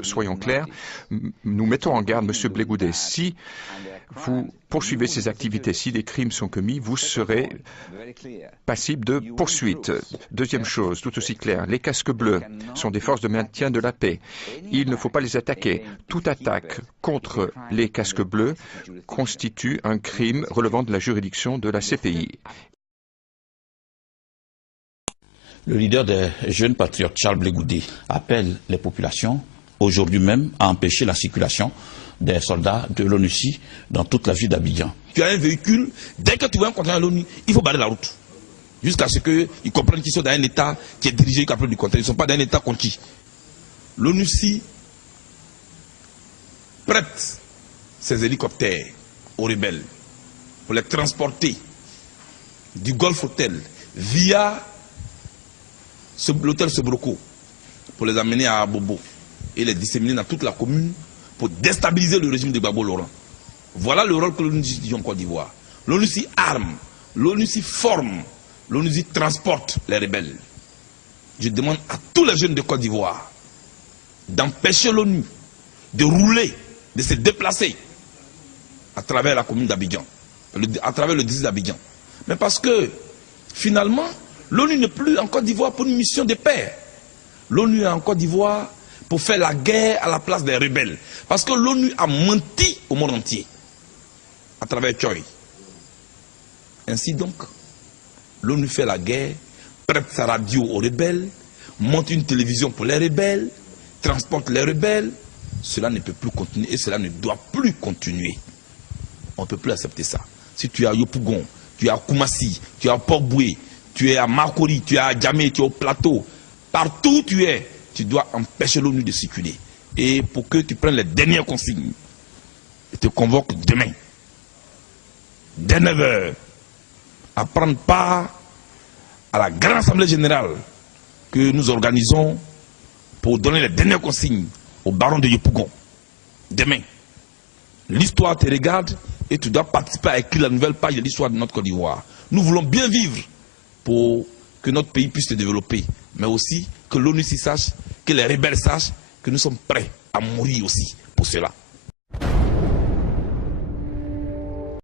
terroristes. Soyons clairs, nous mettons en garde M. Blé Goudet. Si vous poursuivez ces activités, si des crimes sont commis, vous serez passible de poursuites. Deuxième chose, tout aussi claire, les casques bleus sont des forces de maintien de la paix. Il ne faut pas les attaquer. Toute attaque contre les casques bleus constitue un crime relevant de la juridiction de la CPI. Le leader des jeunes patriotes, Charles Blé Goudet, appelle les populations aujourd'hui même à empêcher la circulation des soldats de l'ONUCI dans toute la ville d'Abidjan. Tu as un véhicule, dès que tu vois un conteneur de l'ONU, il faut barrer la route. Jusqu'à ce qu'ils comprennent qu'ils sont dans un État qui est dirigé qu'après du conteneur. Ils ne sont pas dans un État conquis. L'ONUCI prête ses hélicoptères aux rebelles pour les transporter du Golf Hotel via l'hôtel Sobroko pour les amener à Abobo et les disséminer dans toute la commune pour déstabiliser le régime de Gbagbo Laurent. Voilà le rôle que l'ONUCI joue en Côte d'Ivoire. L'ONUCI arme, l'ONUCI forme, l'ONUCI transporte les rebelles. Je demande à tous les jeunes de Côte d'Ivoire d'empêcher l'ONU de rouler, de se déplacer à travers la commune d'Abidjan, à travers le district d'Abidjan. Mais parce que finalement, l'ONU n'est plus en Côte d'Ivoire pour une mission de paix. L'ONU est en Côte d'Ivoire pour faire la guerre à la place des rebelles. Parce que l'ONU a menti au monde entier, à travers Tchoy. Ainsi donc, l'ONU fait la guerre, prête sa radio aux rebelles, monte une télévision pour les rebelles, transporte les rebelles. Cela ne peut plus continuer et cela ne doit plus continuer. On ne peut plus accepter ça. Si tu es à Yopougon, tu es à Koumassi, tu es à Port-Boué, tu es à Makori, tu es à Djamé, tu es au plateau, partout où tu es, tu dois empêcher l'ONU de circuler. Et pour que tu prennes les dernières consignes, je te convoque demain, dès 9 h, à prendre part à la grande assemblée générale que nous organisons pour donner les dernières consignes au baron de Yopougon. Demain, l'histoire te regarde et tu dois participer à écrire la nouvelle page de l'histoire de notre Côte d'Ivoire. Nous voulons bien vivre pour que notre pays puisse se développer, mais aussi que l'ONU sache, que les rebelles sachent que nous sommes prêts à mourir aussi pour cela.